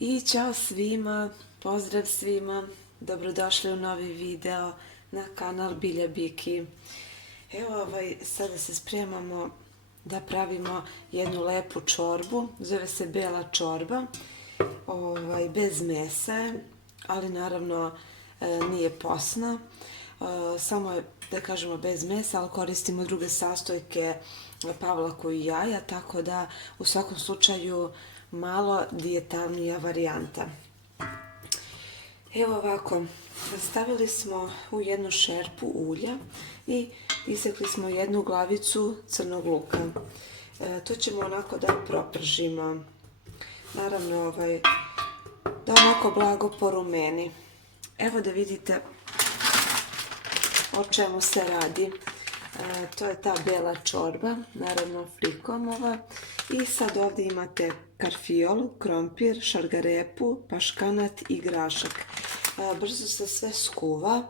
I ćao svima, pozdrav svima, dobrodošli u novi video na kanal Bilja Biki. Evo sada se spremamo da pravimo jednu lepu čorbu, zove se bela čorba, bez mesa je, ali naravno nije posna, samo je da kažemo bez mesa, ali koristimo druge sastojke, pavlaku i jaja, tako da u svakom slučaju malo dijetalnija varijanta. Evo ovako, stavili smo u jednu šerpu ulja i isekli smo jednu glavicu crnog luka. To ćemo onako da propržimo. Naravno da onako blago porumeni. Evo da vidite o čemu se radi. To je ta bela čorba, naravno frikomova. I sad ovdje imate karfiol, krompir, šargarepu, paškanat i grašak. Brzo se sve skuva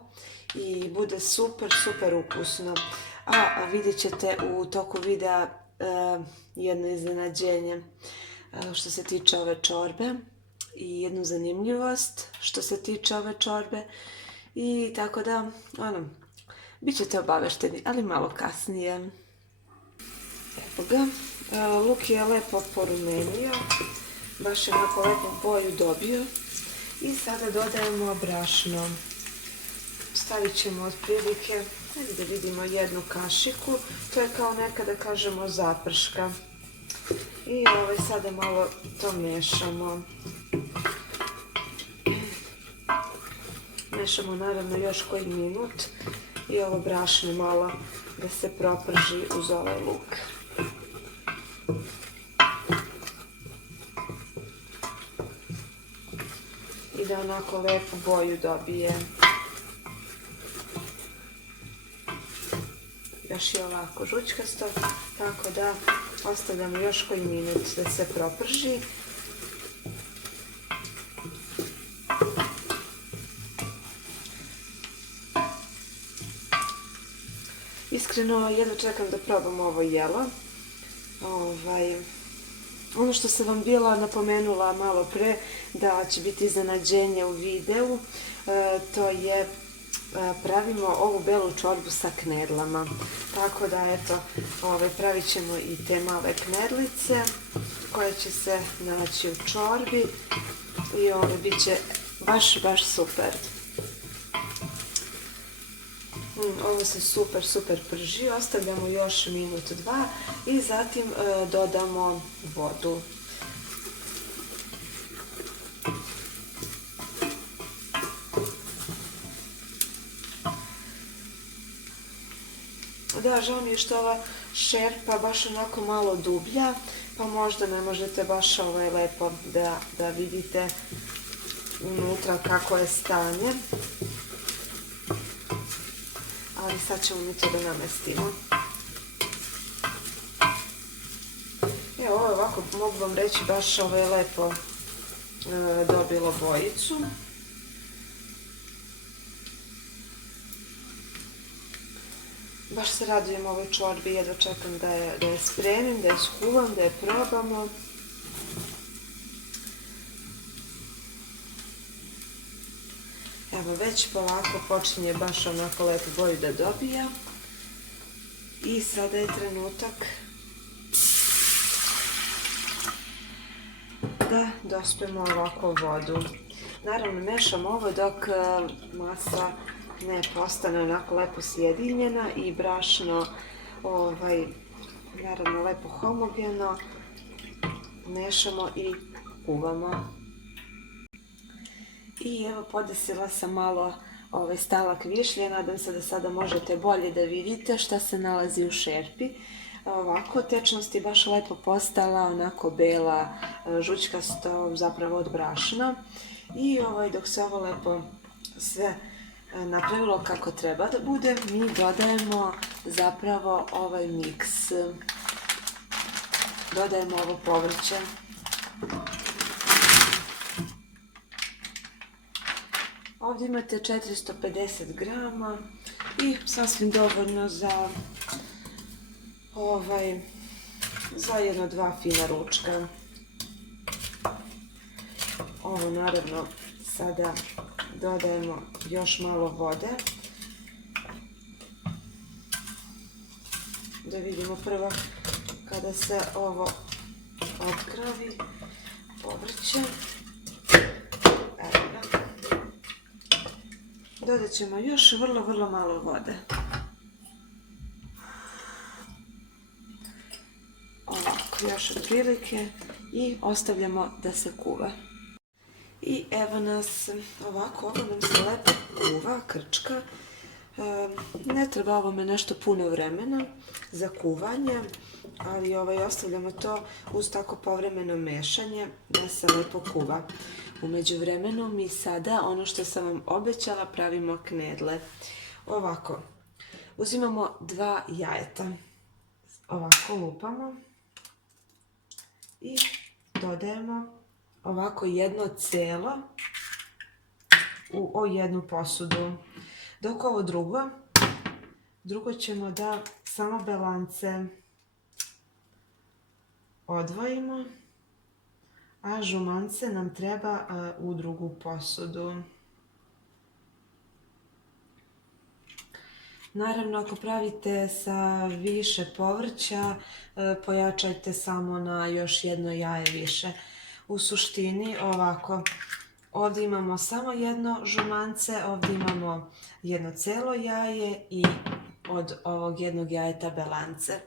i bude super ukusno. A vidjet ćete u toku videa jedno iznenađenje što se tiče ove čorbe i jednu zanimljivost što se tiče ove čorbe. I tako da, bit ćete obavešteni, ali malo kasnije. Evo ga, luk je lepo porumenio, baš je onako lepu boju dobio. I sada dodajemo brašno. Stavit ćemo otprilike, da vidimo, jednu kašiku, to je kao nekada kažemo zaprška. I sada malo to mešamo. Mešamo naravno još koji minut i ovo brašno malo da se proprži uz ovaj luk. I da onako lepu boju dobije. Još je ovako žučkasto, tako da ostavljamo još koji minut da se proprži. Iskreno, jedno čekam da probam ovo jelo. Ono što sam vam bila napomenula malo pre, da će biti iznenađenje u videu, to je pravimo ovu belu čorbu sa knedlama. Tako da, eto, pravit ćemo i te male knedlice koje će se naći u čorbi i bit će baš super. Ovo se super prži, ostavljamo još minut, dva i zatim dodamo vodu. Da, žao mi je što ova šerpa baš onako malo dublja, pa možda ne možete baš lepo da vidite unutra kako je stanje. Ali sad ćemo mi to da namestimo. Evo, ovo je ovako, mogu vam reći, baš lepo dobilo bojicu. Baš se radujem ovoj čorbi, jedva čekam da je spremim, da je skuvam, da je probamo. Evo, već polako počinje baš onako lepu boju da dobija. I sada je trenutak da dospemo ovako vodu. Naravno, mešam ovo dok masa ne postane onako lepo sjedinjena i brašno naravno lepo homogeno. Mešamo i kuvamo. I evo, podesila sam malo stalak višnje, nadam se da sada možete bolje da vidite šta se nalazi u šerpi. Ovako, tečnost je baš lepo postala, onako bela, žučkasto, zapravo od brašna. I dok se ovo lepo sve napravilo kako treba da bude, mi dodajemo zapravo ovaj miks. Dodajemo ovo povrće. Ovdje imate 450 grama i sasvim dovoljno za jedno dva fina ručka. ovo naravno sada dodajemo još malo vode. Da vidimo prvo kada se ovo odkravi povrće. Evo ga. Dodat ćemo još vrlo malo vode. Ovako, još otprilike i ostavljamo da se kuva. I evo nas ovako, ovo nam se lepo kuva, krčka. Ne treba ovome nešto puno vremena za kuvanje, ali ostavljamo to uz tako povremeno mešanje da se lepo kuva. U međuvremenu mi sada, ono što sam vam obećala, pravimo knedle. Ovako, uzimamo 2 jajeta, ovako lupamo i dodajemo ovako jedno celo u jednu posudu. Dok ovo drugo ćemo da samo belance odvojimo, a žumance nam treba u drugu posudu. Naravno, ako pravite sa više povrća, pojačajte samo na još jedno jaje više. U suštini ovako, ovdje imamo samo jedno žumance, ovdje imamo jedno celo jaje i od ovog jednog jajeta belance.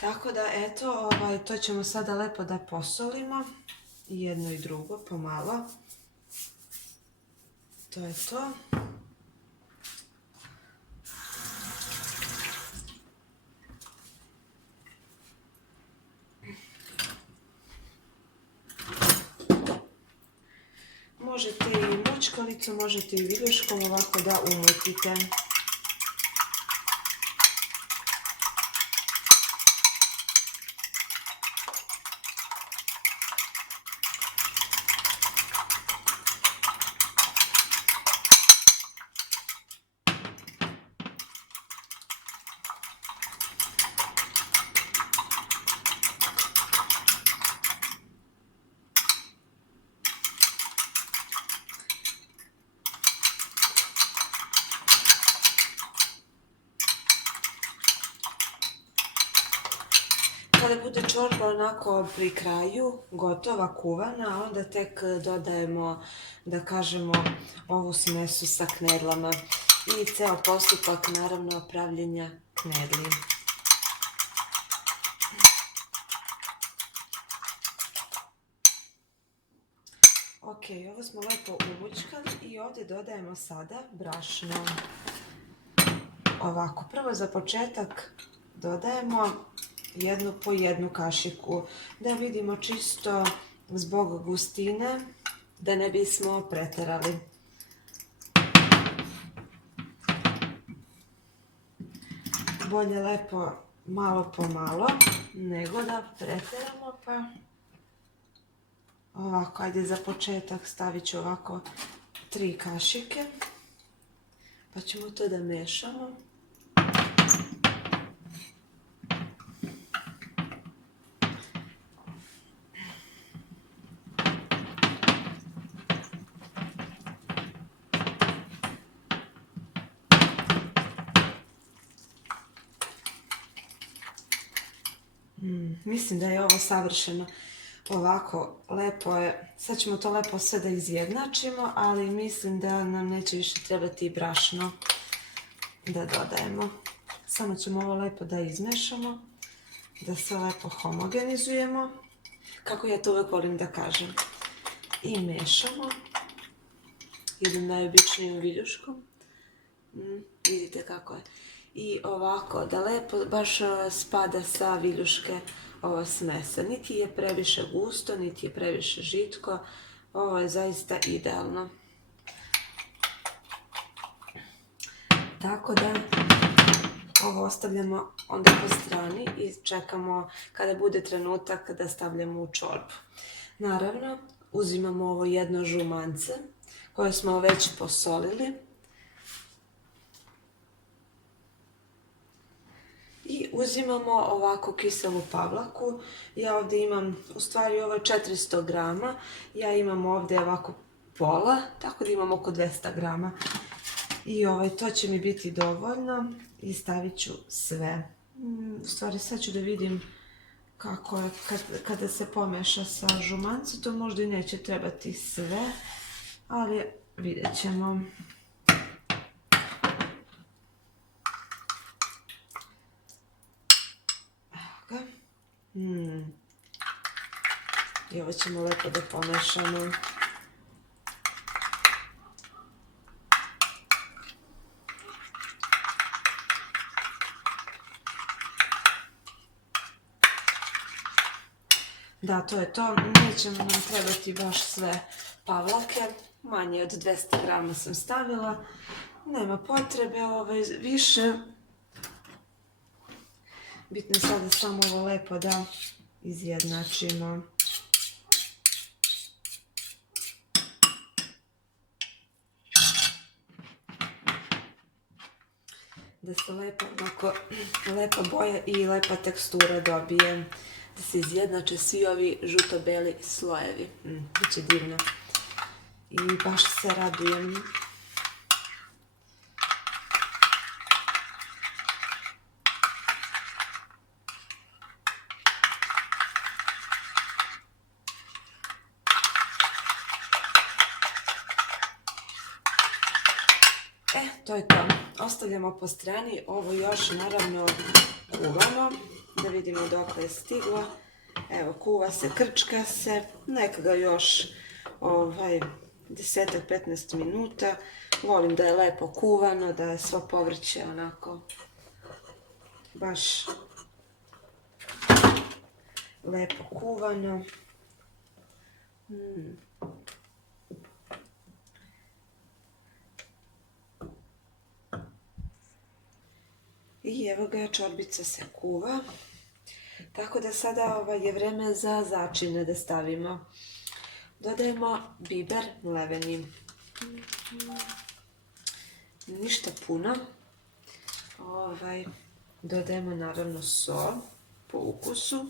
Tako da eto, to ćemo sada lepo da posolimo, jedno i drugo pomalo. To je to. Možete i mučkalicom, možete i viljuškom ovako da umutite. Kada bude čorba onako pri kraju, gotova, kuvana, onda tek dodajemo, da kažemo, ovu smesu sa knedlama i ceo postupak, naravno, pravljenja knedli. Ok, ovo smo lepo umučkali i ovdje dodajemo sada brašno. Ovako, prvo za početak dodajemo po jednu kašiku, da vidimo čisto zbog gustine, da ne bismo preterali. Bolje lepo malo po malo, nego da preteramo, pa ovako, ajde za početak stavit ću ovako 3 kašike, pa ćemo to da mešamo. Mislim da je ovo savršeno. Ovako, lepo je. Sad ćemo to lepo sve da izjednačimo, ali mislim da nam neće više trebati brašno da dodajemo. Samo ćemo ovo lepo da izmešamo, da sve lepo homogenizujemo, kako ja to uvek volim da kažem. I mešamo jednom najobičnijom viljuškom. Vidite kako je. I ovako, da lepo baš spada sa viljuške ova smesa. Niti je previše gusto, niti je previše žitko. Ovo je zaista idealno. Tako da ovo ostavljamo onda po strani i čekamo kada bude trenutak da stavljamo u čorbu. Naravno, uzimamo ovo jedno žumance koje smo već posolili. I uzimamo ovako kiselu pavlaku. Ja ovdje imam, u stvari ovo je 400 grama, ja imam ovdje ovako pola, tako da imam oko 200 grama. I to će mi biti dovoljno i stavit ću sve. U stvari sad ću da vidim kako je kada se pomeša sa žumancetom, možda i neće trebati sve, ali vidjet ćemo. I ovo ćemo lepo da pomešamo. Da, to je to. Neće nam trebati baš sve pavlake. Manje od 200 grama sam stavila. Nema potrebe više. Bitno je sada samo ovo lepo da izjednačimo. Da se lepa boja i lepa tekstura dobije. Da se izjednače svi ovi žuto-beli slojevi. Biće divno. I baš se radujem. To je to. Ostavljamo po strani. Ovo još naravno kuvamo. Da vidimo dokle je stiglo. Evo, kuva se, krčka se. Neka ga još 10-15 minuta. Volim da je lepo kuvano, da je svo povrće onako baš lepo kuvano. I evo ga, čorbica se kuva. Tako da sada je vreme za začine da stavimo. Dodajemo biber mleveni. Ništa puno. Dodajemo naravno sol po ukusu.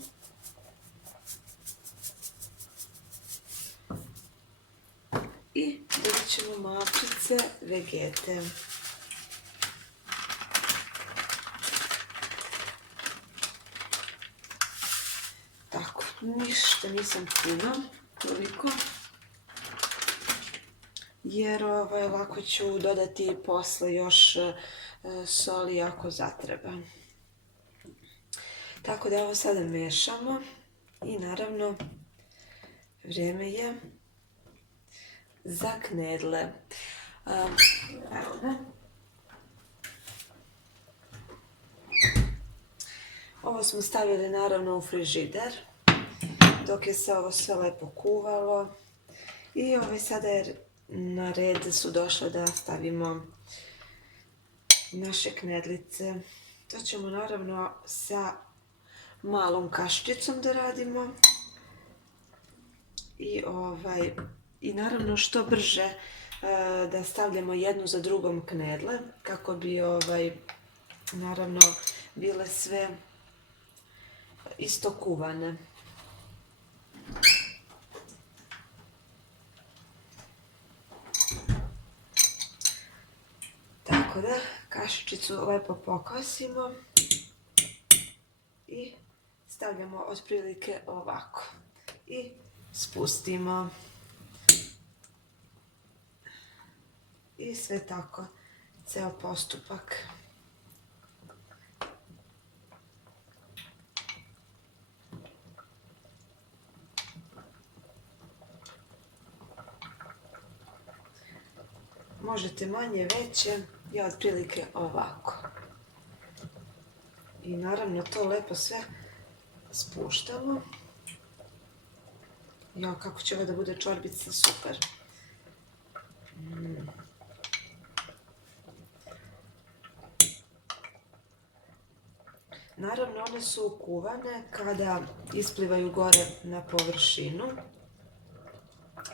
I dodat ćemo malčice vegete. Tako, ništa nisam puno, toliko. Jer ovako ću dodati posle još soli ako zatreba. Tako da ovo sada mešamo i naravno vrijeme je za knedle. Evo ga. Ovo smo stavili naravno u frižider dok je se ovo sve lepo kuvalo. I sada je na red su došle da stavimo naše knedlice. To ćemo naravno sa malom kaščicom da radimo. I naravno što brže da stavljamo jednu za drugom knedle kako bi naravno bile sve isto kuvane. Tako da kašičicu lepo pokosimo i stavljamo otprilike ovako i spustimo. I sve tako, ceo postupak. Možete manje, veće, ja otprilike ovako. I naravno to lepo sve spuštamo. Jao, kako će ovo da bude čorbica, super. Naravno, one su kuvane kada isplivaju gore na površinu.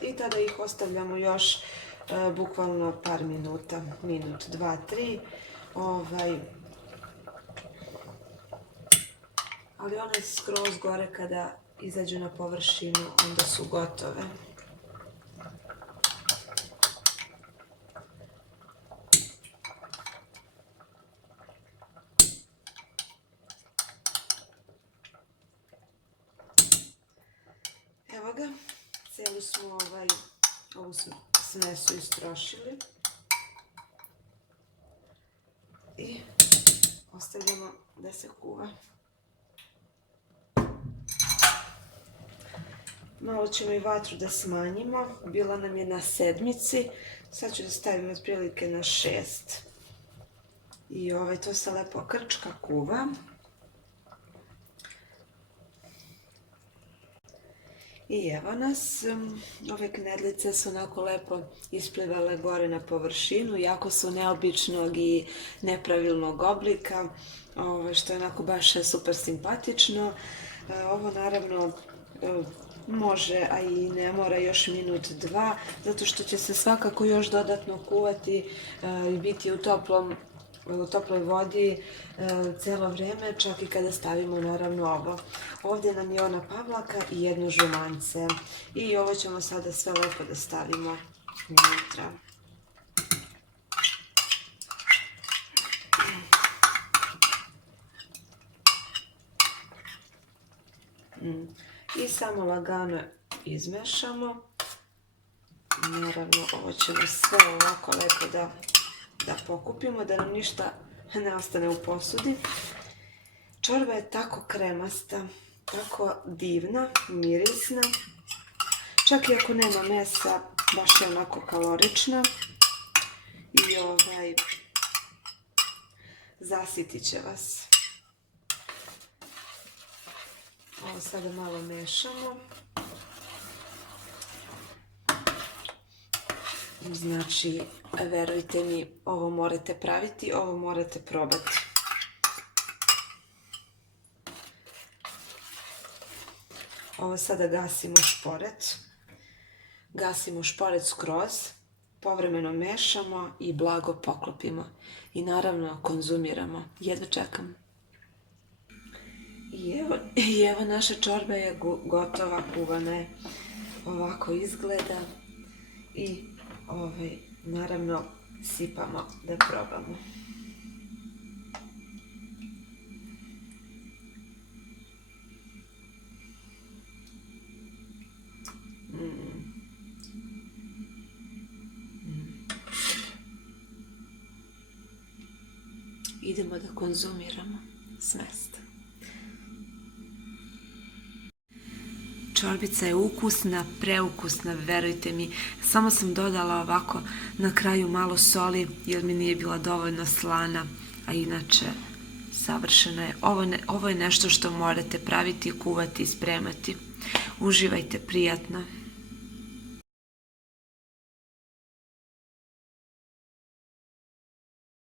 I tada ih ostavljamo još bukvalno par minuta, minut, 2, 3. ali one skroz gore kada izađu na površinu, onda su gotove. Evo ga, cijelu smo ovu smesu istrošili i ostavljamo da se kuva. Malo ćemo i vatru da smanjimo, bila nam je na 7, sad ću da stavim otprilike na 6. I to se lepo krčka kuva. I evo nas, ove knedlice su onako lepo isplivale gore na površinu, jako su neobičnog i nepravilnog oblika, što je onako baš super simpatično. Ovo naravno može, a i ne mora još minut, 2, zato što će se svakako još dodatno kuvati i biti u toploj vodi cijelo vrijeme, čak i kada stavimo naravno ovo. Ovdje nam je ona pavlaka i jedno žumance. I ovo ćemo sada sve lepo da stavimo unutra. I samo lagano izmešamo. Naravno, ovo ćemo sve ovako lepo da pokupimo, da nam ništa ne ostane u posudi. Čorba je tako kremasta, tako divna, mirisna. Čak i ako nema mesa, baš je onako kalorična. I zasitit će vas. Ovo sada malo mešamo. Znači, verujte mi, ovo morate praviti, ovo morate probati. Ovo sada gasimo šporet. Gasimo šporet skroz, povremeno mešamo i blago poklopimo. I naravno konzumiramo. Jedva čekam. I evo naša čorba je gotova, kuvana je. Ovako izgleda. I naravno sipamo da probamo. Idemo da konzumiramo smest. Čorbica je ukusna, preukusna, verujte mi. Samo sam dodala ovako na kraju malo soli jer mi nije bila dovoljno slana, a inače savršena je. Ovo je nešto što morate praviti, kuvati i spremati. Uživajte, prijatno.